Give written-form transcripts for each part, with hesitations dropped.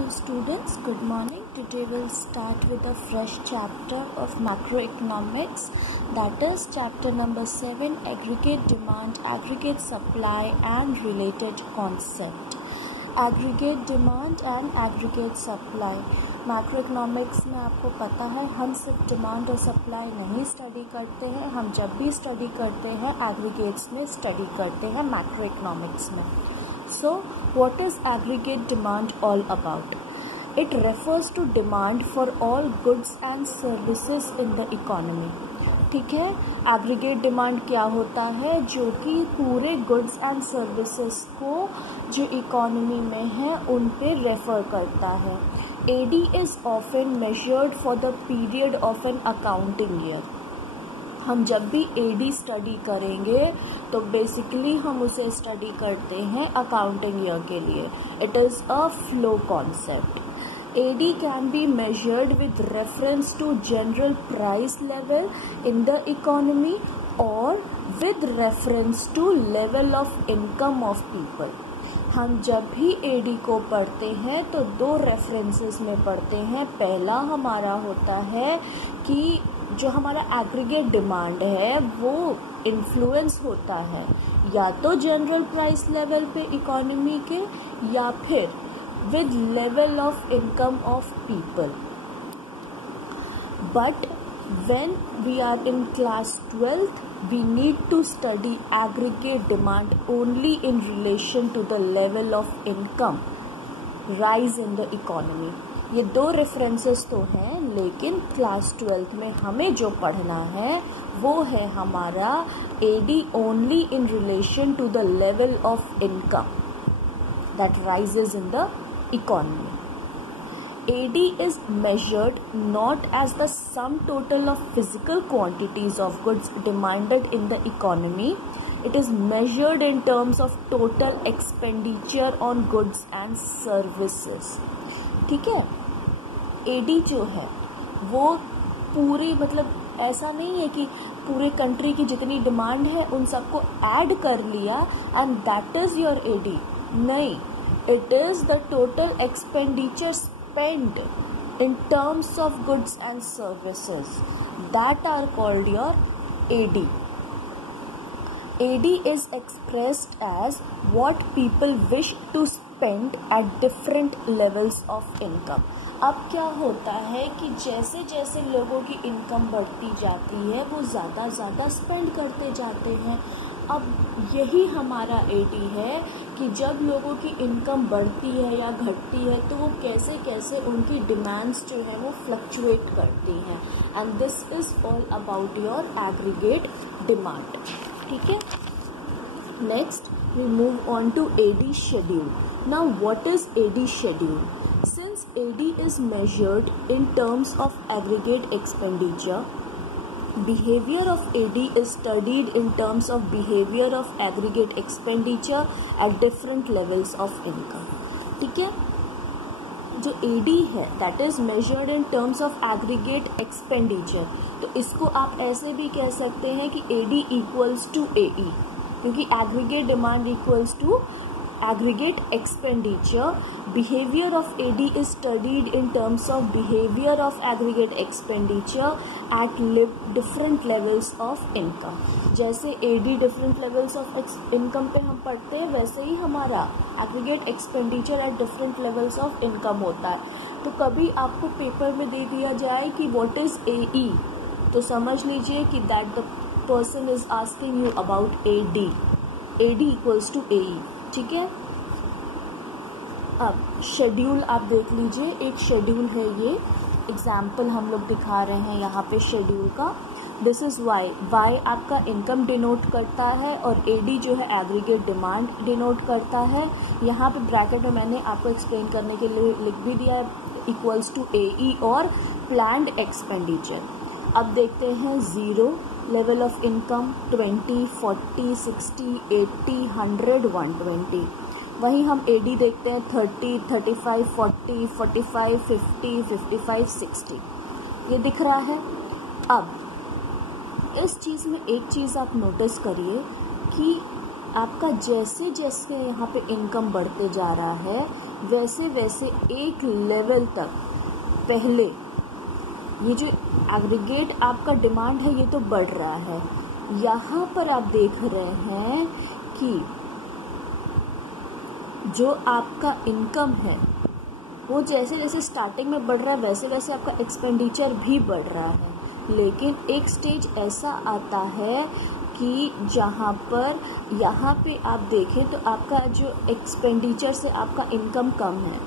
So students, good morning. Today we'll start with a fresh chapter of macroeconomics, that is chapter number 7, aggregate demand, aggregate supply and related concept. Aggregate demand and aggregate supply. Macroeconomics में आपको पता है हम सिर्फ demand और supply नहीं study करते हैं, हम जब भी स्टडी करते हैं एग्रीगेट्स में स्टडी करते हैं मैक्रोइकोनॉमिक्स में. So, what is aggregate demand all about? It refers to demand for all goods and services in the economy. ठीक है, एग्रीगेट डिमांड क्या होता है? जो कि पूरे गुड्स एंड सर्विसेज को जो इकोनॉमी में है उन पे रेफर करता है. AD is often measured for the period of an accounting year. हम जब भी एडी स्टडी करेंगे तो बेसिकली हम उसे स्टडी करते हैं अकाउंटिंग ईयर के लिए. It is a flow concept. AD can be measured with reference to general price level in the economy और with reference to level of income of people. हम जब भी एडी को पढ़ते हैं तो दो रेफरेंसेस में पढ़ते हैं. पहला हमारा होता है कि जो हमारा एग्रीगेट डिमांड है वो इन्फ्लुएंस होता है या तो जनरल प्राइस लेवल पे इकोनॉमी के या फिर with level of income of people. But when we are in class 12th we need to study aggregate demand only in relation to the level of income rise in the economy. ये दो references तो हैं, लेकिन class 12th में हमें जो पढ़ना है वो है हमारा AD only in relation to the level of income that rises in the economy. AD is measured not as the sum total of physical quantities of goods demanded in the economy. It is measured in terms of total expenditure on goods and services. ठीक है, AD जो है वो पूरी मतलब ऐसा नहीं है कि पूरे कंट्री की जितनी डिमांड है उन सबको ऐड कर लिया and that is your AD. नहीं, it is the total expenditure spent in terms of goods and services that are called your AD. AD is expressed as what people wish to spend at different levels of income. अब क्या होता है कि जैसे जैसे लोगों की income बढ़ती जाती है वो ज़्यादा स्पेंड करते जाते हैं. अब यही हमारा एडी है कि जब लोगों की इनकम बढ़ती है या घटती है तो वो कैसे कैसे उनकी डिमांड्स जो है वो फ्लक्चुएट करती हैं. And this is all about your aggregate demand. ठीक है, next we move on to AD schedule. Now what is AD schedule? Since AD is measured in terms of aggregate expenditure, behavior of AD is studied in terms of behavior of aggregate expenditure at different levels of income. ठीक है, जो AD है that is measured in terms of aggregate expenditure, तो इसको आप ऐसे भी कह सकते हैं कि AD equals to AE, क्योंकि aggregate demand equals to aggregate expenditure. Behavior of AD is studied in terms of behavior of aggregate expenditure at different levels of income. जैसे AD different levels of income पे हम पढ़ते हैं वैसे ही हमारा aggregate expenditure at different levels of income होता है. तो कभी आपको पेपर में दे दिया जाए कि what is AE तो समझ लीजिए कि that the person is asking you about AD. AD equals to AE. ठीक है, अब शेड्यूल आप देख लीजिए. एक शेड्यूल है, ये एग्जाम्पल हम लोग दिखा रहे हैं यहाँ पे शेड्यूल का. दिस इज वाई आपका इनकम डिनोट करता है और एडी जो है एग्रीगेट डिमांड डिनोट करता है. यहाँ पे ब्रैकेट में मैंने आपको एक्सप्लेन करने के लिए लिख भी दिया है इक्वल्स टू AE और प्लान्ड एक्सपेंडिचर. अब देखते हैं 0 लेवल ऑफ इनकम 20, 40, 60, 80, 100, 120. वहीं हम एडी देखते हैं 30, 35, 40, 45, 50, 55, 60. ये दिख रहा है. अब इस चीज़ में एक चीज़ आप नोटिस करिए कि आपका जैसे जैसे यहाँ पे इनकम बढ़ते जा रहा है वैसे वैसे एक लेवल तक पहले ये जो एग्रीगेट आपका डिमांड है ये तो बढ़ रहा है। यहाँ पर आप देख रहे हैं कि जो आपका इनकम है वो जैसे जैसे स्टार्टिंग में बढ़ रहा है वैसे वैसे आपका एक्सपेंडिचर भी बढ़ रहा है। लेकिन एक स्टेज ऐसा आता है कि जहाँ पर यहाँ पे आप देखें तो आपका जो एक्सपेंडिचर से आपका इनकम कम है।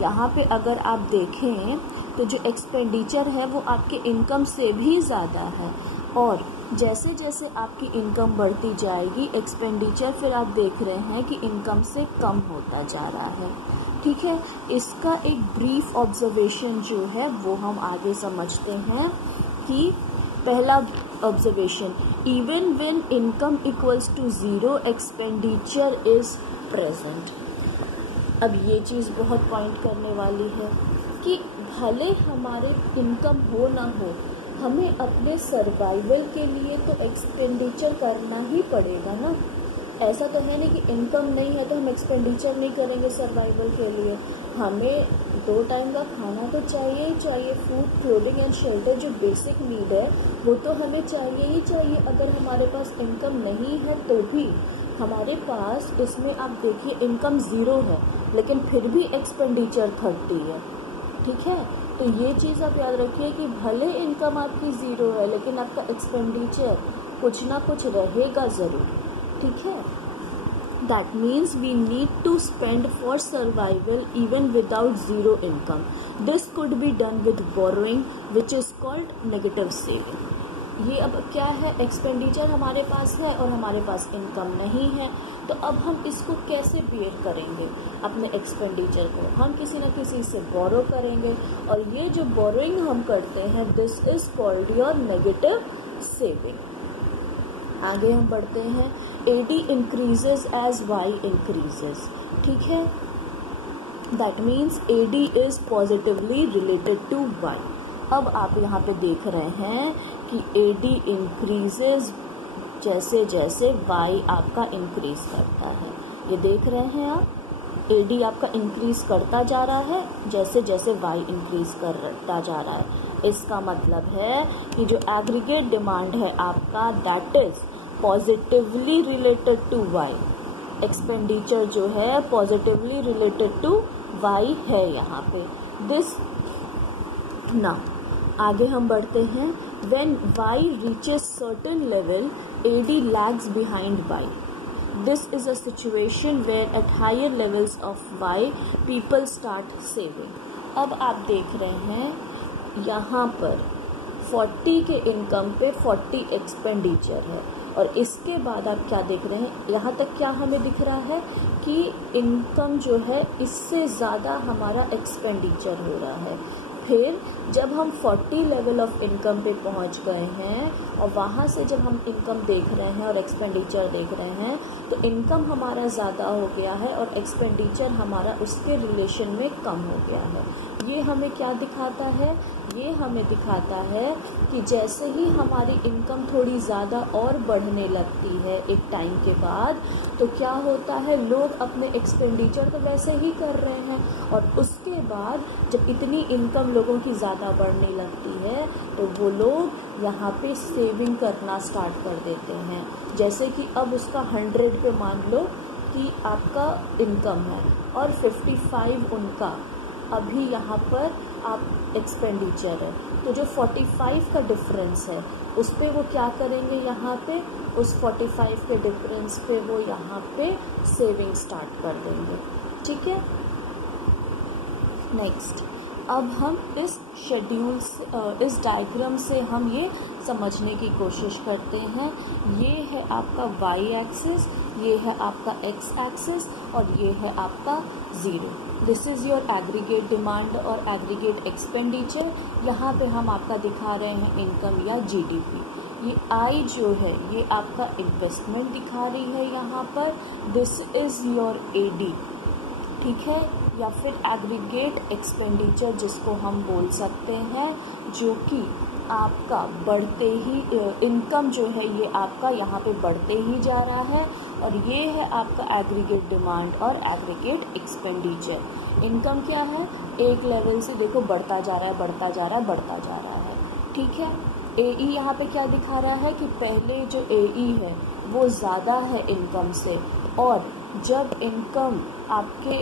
यहाँ पे अगर आप देखें तो जो एक्सपेंडिचर है वो आपके इनकम से भी ज़्यादा है, और जैसे जैसे आपकी इनकम बढ़ती जाएगी एक्सपेंडिचर फिर आप देख रहे हैं कि इनकम से कम होता जा रहा है। ठीक है, इसका एक ब्रीफ ऑब्जर्वेशन जो है वो हम आगे समझते हैं कि पहला observation, even when income equals to zero expenditure is present. अब ये चीज़ बहुत पॉइंट करने वाली है कि भले हमारे इनकम हो ना हो, हमें अपने सर्वाइवल के लिए तो एक्सपेंडिचर करना ही पड़ेगा ना। ऐसा तो है नहीं कि इनकम नहीं है तो हम एक्सपेंडिचर नहीं करेंगे सर्वाइवल के लिए। हमें 2 टाइम का खाना तो चाहिए ही चाहिए। फूड, क्लोथिंग एंड शेल्टर जो बेसिक नीड है वो तो हमें चाहिए ही चाहिए। अगर हमारे पास इनकम नहीं है तो भी हमारे पास, इसमें आप देखिए इनकम ज़ीरो है लेकिन फिर भी एक्सपेंडिचर 30 है। ठीक है, तो ये चीज़ आप याद रखिए कि भले इनकम आपकी ज़ीरो है लेकिन आपका एक्सपेंडिचर कुछ ना कुछ रहेगा ज़रूर। ठीक है, that means we need to spend for survival even without zero income. This could be done with borrowing which is called negative saving. ये अब क्या है, एक्सपेंडिचर हमारे पास है और हमारे पास इनकम नहीं है, तो अब हम इसको कैसे बेयर करेंगे अपने एक्सपेंडिचर को? हम किसी न किसी से बोरो करेंगे, और ये जो बोरोइंग हम करते हैं this is called your negative saving. आगे हम बढ़ते हैं, AD increases as Y increases. ठीक है, that means AD is positively related to Y। अब आप यहाँ पे देख रहे हैं कि AD इंक्रीजेज जैसे जैसे Y आपका इंक्रीज करता है। ये देख रहे हैं आप, AD आपका इंक्रीज करता जा रहा है जैसे जैसे Y इंक्रीज करता जा रहा है। इसका मतलब है कि जो एग्रीगेट डिमांड है आपका that is positively related to Y। Expenditure जो है पॉजिटिवली रिलेटेड टू Y है यहाँ पे। दिस ना आगे हम बढ़ते हैं, when Y reaches certain level, AD lags behind Y. This is a situation where at higher levels of Y, people start saving. अब आप देख रहे हैं यहाँ पर 40 के इनकम पे 40 एक्सपेंडिचर है, और इसके बाद आप क्या देख रहे हैं, यहाँ तक क्या हमें दिख रहा है कि इनकम जो है इससे ज़्यादा हमारा एक्सपेंडिचर हो रहा है। फिर जब हम 40 लेवल ऑफ इनकम पे पहुंच गए हैं और वहाँ से जब हम इनकम देख रहे हैं और एक्सपेंडिचर देख रहे हैं तो इनकम हमारा ज़्यादा हो गया है और एक्सपेंडिचर हमारा उसके रिलेशन में कम हो गया है। ये हमें क्या दिखाता है, ये हमें दिखाता है कि जैसे ही हमारी इनकम थोड़ी ज़्यादा और बढ़ने लगती है एक टाइम के बाद, तो क्या होता है, लोग अपने एक्सपेंडिचर तो वैसे ही कर रहे हैं, और उसके बाद जब इतनी इनकम लोगों की ज़्यादा बढ़ने लगती है तो वो लोग यहाँ पे सेविंग करना स्टार्ट कर देते हैं। जैसे कि अब उसका 100 पे मान लो कि आपका इनकम है और 55 उनका अभी यहाँ पर आप एक्सपेंडिचर है, तो जो 45 का डिफरेंस है उस पे वो क्या करेंगे, यहाँ पे उस 45 के डिफरेंस पे वो यहाँ पे सेविंग स्टार्ट कर देंगे। ठीक है, नेक्स्ट अब हम इस शेड्यूल से, इस डायग्राम से हम ये समझने की कोशिश करते हैं। ये है आपका y एक्सिस, ये है आपका x एक्सिस और ये है आपका 0। This is your aggregate demand और एग्रीगेट एक्सपेंडिचर। यहाँ पे हम आपका दिखा रहे हैं इनकम या GDP। ये I जो है ये आपका इन्वेस्टमेंट दिखा रही है यहाँ पर। दिस इज़ योर AD, ठीक है, या फिर एग्रीगेट एक्सपेंडिचर जिसको हम बोल सकते हैं, जो कि आपका बढ़ते ही इनकम जो है ये आपका यहाँ पे बढ़ते ही जा रहा है और ये है आपका एग्रीगेट डिमांड और एग्रीगेट एक्सपेंडिचर। इनकम क्या है, एक लेवल से देखो बढ़ता जा रहा है, बढ़ता जा रहा है, बढ़ता जा रहा है, ठीक है। AE यहाँ पे क्या दिखा रहा है कि पहले जो AE है वो ज़्यादा है इनकम से, और जब इनकम आपके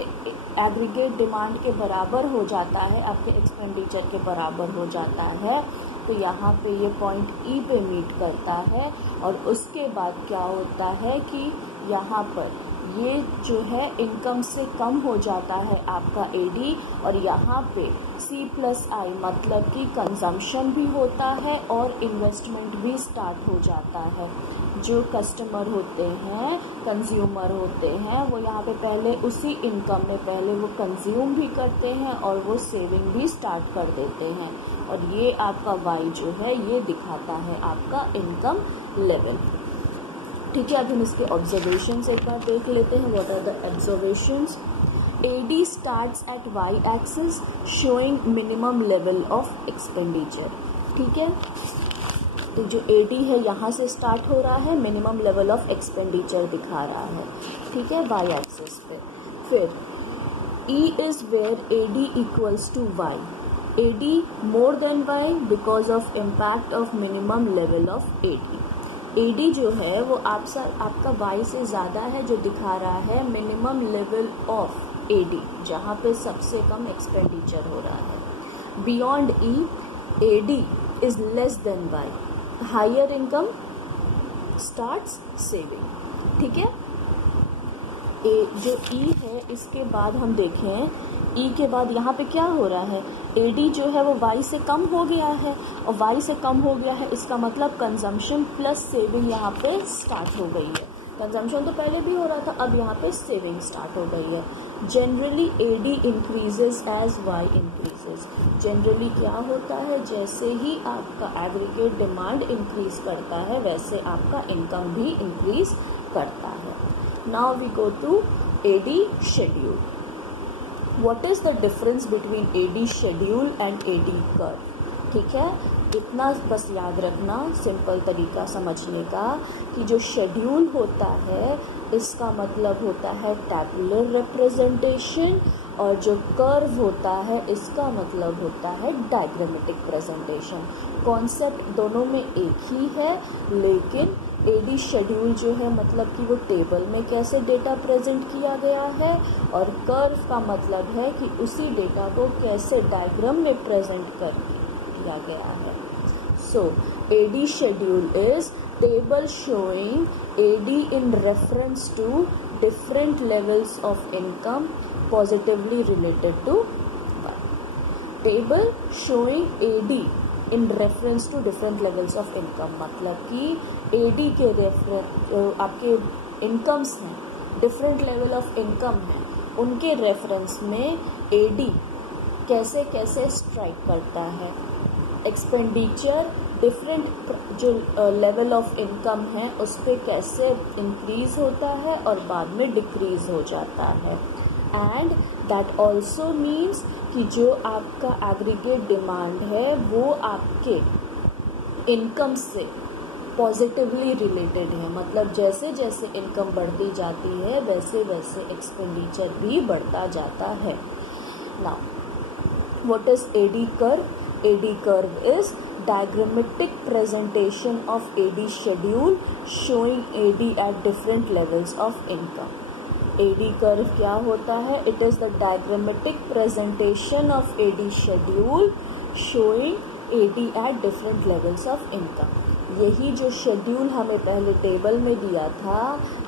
एग्रीगेट डिमांड के बराबर हो जाता है, आपके एक्सपेंडिचर के बराबर हो जाता है, तो यहाँ पे ये पॉइंट E पे मीट करता है। और उसके बाद क्या होता है कि यहाँ पर ये जो है इनकम से कम हो जाता है आपका AD, और यहाँ पे C+I मतलब कि कंजम्पशन भी होता है और इन्वेस्टमेंट भी स्टार्ट हो जाता है। जो कस्टमर होते हैं, कंज्यूमर होते हैं, वो यहाँ पे पहले उसी इनकम में पहले वो कंज्यूम भी करते हैं और वो सेविंग भी स्टार्ट कर देते हैं, और ये आपका Y जो है ये दिखाता है आपका इनकम लेवल, ठीक है। अब हम इसके ऑब्जर्वेशंस एक बार देख लेते हैं। What are the observations? AD starts at Y axis showing minimum level of expenditure, ठीक है। तो जो AD है यहाँ से स्टार्ट हो रहा है, मिनिमम लेवल ऑफ एक्सपेंडिचर दिखा रहा है, ठीक है, Y एक्सिस पे। फिर E is where AD equals to Y, AD more than Y because of impact of minimum level of AD। AD जो है वो आपका Y से ज़्यादा है, जो दिखा रहा है मिनिमम लेवल ऑफ AD, जहाँ पे सबसे कम एक्सपेंडिचर हो रहा है। Beyond E, AD is less than Y, higher income starts saving, ठीक है। जो E है इसके बाद हम देखें, E के बाद यहाँ पे क्या हो रहा है, AD जो है वो Y से कम हो गया है, और Y से कम हो गया है इसका मतलब कंजम्पशन प्लस सेविंग यहाँ पे स्टार्ट हो गई है। कंजम्पशन तो पहले भी हो रहा था, अब यहाँ पे सेविंग स्टार्ट हो गई है। Generally AD increases as Y increases. Generally क्या होता है, जैसे ही आपका एग्रीगेट डिमांड इंक्रीज करता है वैसे आपका इनकम भी इंक्रीज करता है। Now we go to AD schedule. What is the difference between AD schedule and AD curve? ठीक है, इतना बस याद रखना, सिंपल तरीका समझने का, कि जो शेड्यूल होता है इसका मतलब होता है टैबुलर रिप्रेजेंटेशन, और जो कर्व होता है इसका मतलब होता है डायग्रामेटिक प्रेजेंटेशन। कॉन्सेप्ट दोनों में एक ही है, लेकिन AD शेड्यूल जो है मतलब कि वो टेबल में कैसे डेटा प्रेजेंट किया गया है, और कर्व का मतलब है कि उसी डेटा को कैसे डायग्राम में प्रेजेंट किया गया है। सो AD schedule is table showing AD in reference to different levels of income positively related to Y. Table showing AD in reference to different levels of income, मतलब कि AD के आपके इनकम्स हैं, different level of income है, उनके reference में AD कैसे कैसे स्ट्राइक करता है। एक्सपेंडिचर डिफरेंट जो लेवल ऑफ इनकम है उस पर कैसे इंक्रीज होता है और बाद में डिक्रीज हो जाता है। एंड दैट ऑल्सो मीन्स कि जो आपका एग्रीगेट डिमांड है वो आपके इनकम से पॉजिटिवली रिलेटेड है, मतलब जैसे जैसे इनकम बढ़ती जाती है वैसे वैसे एक्सपेंडिचर भी बढ़ता जाता है। Now what is AD curve? AD curve is diagrammatic presentation of AD schedule showing AD at different levels of income. AD curve क्या होता है? It is the diagrammatic presentation of AD schedule showing AD at different levels of income. यही जो schedule हमें पहले table में दिया था,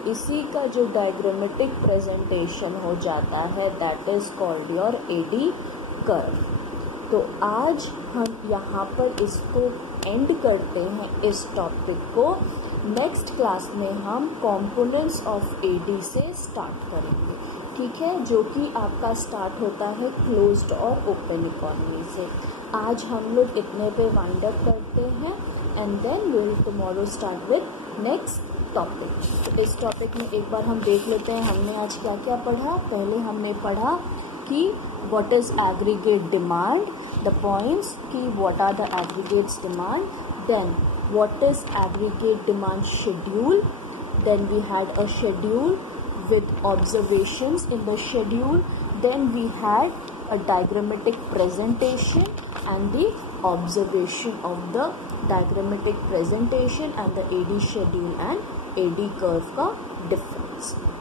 इसी का जो डायग्रामेटिक प्रेजेंटेशन हो जाता है, that is called your AD curve. तो आज हम यहाँ पर इसको एंड करते हैं, इस टॉपिक को। नेक्स्ट क्लास में हम कंपोनेंट्स ऑफ AD से स्टार्ट करेंगे, ठीक है, जो कि आपका स्टार्ट होता है क्लोज्ड और ओपन इकोनॉमी से। आज हम लोग इतने पे वाइंड अप करते हैं, and then we will tomorrow start with next topic. तो इस टॉपिक में एक बार हम देख लेते हैं हमने आज क्या क्या पढ़ा। पहले हमने पढ़ा कि what is aggregate demand, the points कि what are the aggregates demand, then what is aggregate demand schedule, then we had a schedule with observations in the schedule, then we had a diagrammatic presentation and the observation of the diagrammatic presentation and the AD schedule and AD curve का difference.